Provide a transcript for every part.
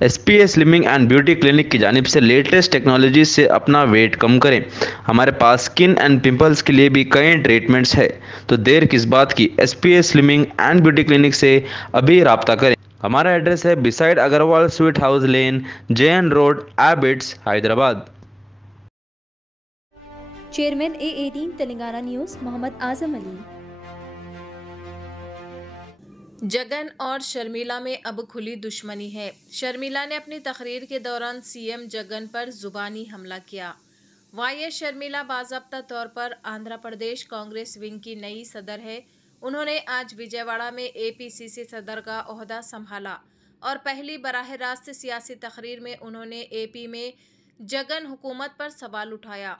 SPS slimming and beauty clinic की जानिब से लेटेस्ट टेक्नोलॉजी से अपना वेट कम करें। हमारे पास स्किन एंड पिंपल्स के लिए भी कई ट्रीटमेंट्स है, तो देर किस बात की। SPS slimming and beauty clinic से अभी राब्ता करें। हमारा एड्रेस है beside Agarwal sweet house lane, JN road, Abids, Hyderabad. Chairman A18 Telangana news Mohammed Azam Ali. Jagan और शर्मिला में अब खुली दुश्मनी है। शर्मिला ने अपनी तकरीर के दौरान सीएम जगन पर जुबानी हमला किया। वाईएस शर्मिला बाज़ाब्ता तौर पर आंध्र प्रदेश कांग्रेस विंग की नई सदर है। उन्होंने आज विजयवाड़ा में एपीसीसी सदर का ओहदा संभाला और पहली बराह रास्त सियासी तकरीर में उन्होंने एपी में जगन हुकूमत पर सवाल उठाया।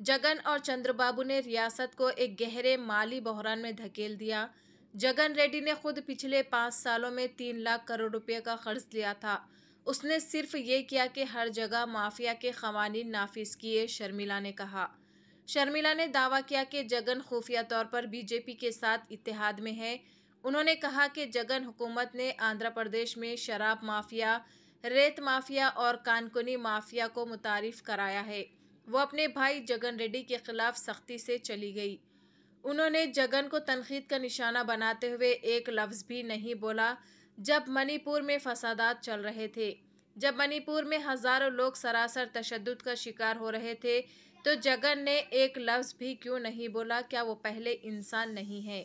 जगन और चंद्रबाबू ने रियासत को एक गहरे माली बहरान में धकेल दिया। जगन रेड्डी ने खुद पिछले 5 सालों में 3 लाख करोड़ रुपए का कर्ज लिया था। उसने सिर्फ ये किया कि हर जगह माफिया के कवानीन नाफिज किए, शर्मिला ने कहा। शर्मिला ने दावा किया कि जगन खुफिया तौर पर बीजेपी के साथ इत्तेहाद में है। उन्होंने कहा कि जगन हुकूमत ने आंध्र प्रदेश में शराब माफिया, रेत माफिया और कानकुनी माफिया को मुतारिफ कराया है। वो अपने भाई जगन रेड्डी के खिलाफ सख्ती से चली गई। उन्होंने जगन को तनकीद का निशाना बनाते हुए एक लफ्ज़ भी नहीं बोला जब मणिपुर में फसादात चल रहे थे। जब मणिपुर में हज़ारों लोग सरासर तशद्दुद का शिकार हो रहे थे तो जगन ने एक लफ्ज़ भी क्यों नहीं बोला? क्या वो पहले इंसान नहीं है?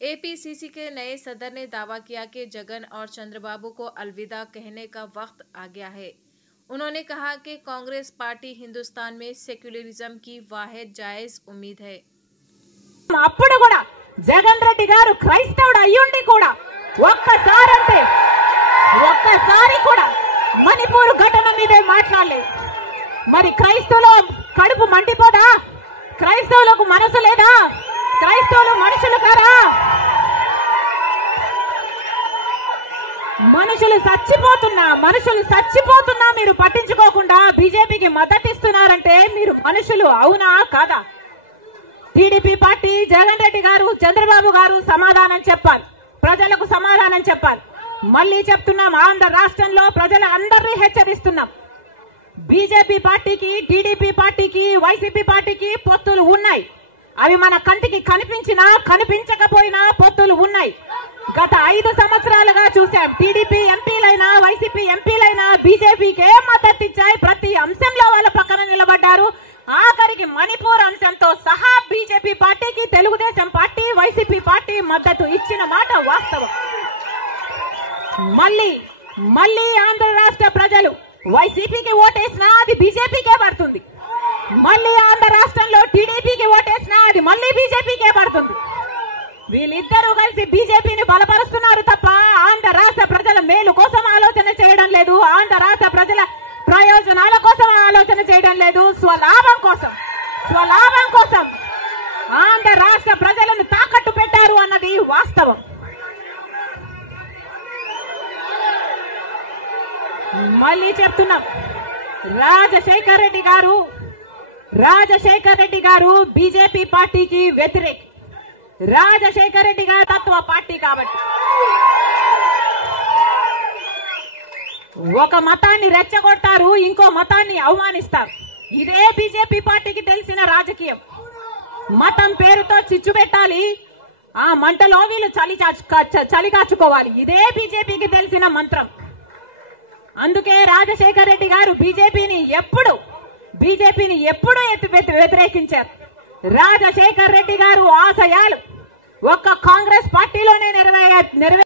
एपीसीसी के नए सदर ने दावा किया कि जगन और चंद्रबाबू को अलविदा कहने का वक्त आ गया है। उन्होंने कहा कि कांग्रेस पार्टी हिंदुस्तान में सेक्युलरिज्म की वाहिद जायज उम्मीद है। అప్పుడు కూడా జగన్ రెడ్డి గారు క్రైస్తవుడు అయ్యుండి కూడా ఒక్కసారి కూడా మణిపూర్ ఘటన మీదే మాట్లాడలేదు. మరి క్రైస్తవుల కడుపు మండిపోదా? క్రైస్తవులకు మనసు లేదా? క్రైస్తవులు మనుషులు కారా? మనుషులు చచ్చిపోతున్నా మీరు పట్టించుకోకుండా బీజేపీకి మద్దతు ఇస్తున్నారంటే మీరు మనుషులు అవునా కాదా? టీడీపీ పార్టీ, జగన్ రెడ్డి గారు, చంద్రబాబు గారు సమాధానం చెప్పాలి, ప్రజలకు సమాధానం చెప్పాలి. మళ్ళీ చెప్తున్నాం, ఆంధ్ర రాష్ట్రంలో ప్రజలందరినీ హెచ్చరిస్తున్నాం. బీజేపీ పార్టీకి, టీడీపీ పార్టీకి, వైసీపీ పార్టీకి పొత్తులు ఉన్నాయి. అవి మన కంటికి కనిపించినా కనిపించకపోయినా పొత్తులు ఉన్నాయి. గత 5 సంవత్సరాలుగా చూశాం. టీడీపీ ఎంపీలైనా, వైసీపీ ఎంపీలైనా బీజేపీకే మద్దతు ఇచ్చాయి. ప్రతి అంశంలో వాళ్ళ పక్కన నిలబడ్డారు. ఆఖరికి మణిపూర్ అంశంతో సహా బీజేపీ పార్టీకి తెలుగుదేశం పార్టీ, వైసీపీ పార్టీ మద్దతు ఇచ్చిన మాట వాస్తవం. మళ్ళీ ఆంధ్ర రాష్ట్ర ప్రజలు వైసీపీకి ఓటేసినా అది బీజేపీకే పడుతుంది. మళ్ళీ ఆంధ్ర రాష్ట్రంలో టీడీపీకి ఓటేసినా అది మళ్ళీ బీజేపీకే పడుతుంది. వీళ్ళిద్దరూ కలిసి బీజేపీని బలపరుస్తున్నారు తప్ప ఆంధ్ర రాష్ట్ర ప్రజల మేలు కోసం ఆలోచన చేయడం లేదు. ఆంధ్ర రాష్ట్ర ప్రజల ప్రయోజనాల కోసం ఆలోచన చేయడం లేదు. స్వలాభం కోసం ఆంధ్ర రాష్ట్ర ప్రజలను తాకట్టు పెట్టారు అన్నది వాస్తవం. మళ్ళీ చెప్తున్నాం, రాజశేఖర్ రెడ్డి గారు బీజేపీ పార్టీకి వ్యతిరేకి. రాజశేఖర్ రెడ్డి గారు తత్వ పార్టీ కాబట్టి ఒక మతాన్ని రెచ్చగొడతారు, ఇంకో మతాన్ని అవమానిస్తారు. ఇదే బీజేపీ పార్టీకి తెలిసిన రాజకీయం. మతం పేరుతో చిచ్చు పెట్టాలి, ఆ మంటలో వీళ్ళు చలి కాచుకోవాలి. ఇదే బీజేపీకి తెలిసిన మంత్రం. అందుకే రాజశేఖర్ రెడ్డి గారు బీజేపీని ఎప్పుడు వ్యతిరేకించారు. రాజశేఖర్ రెడ్డి గారు ఆశయాలు ఒక్క కాంగ్రెస్ పార్టీలోనే నెరవేరు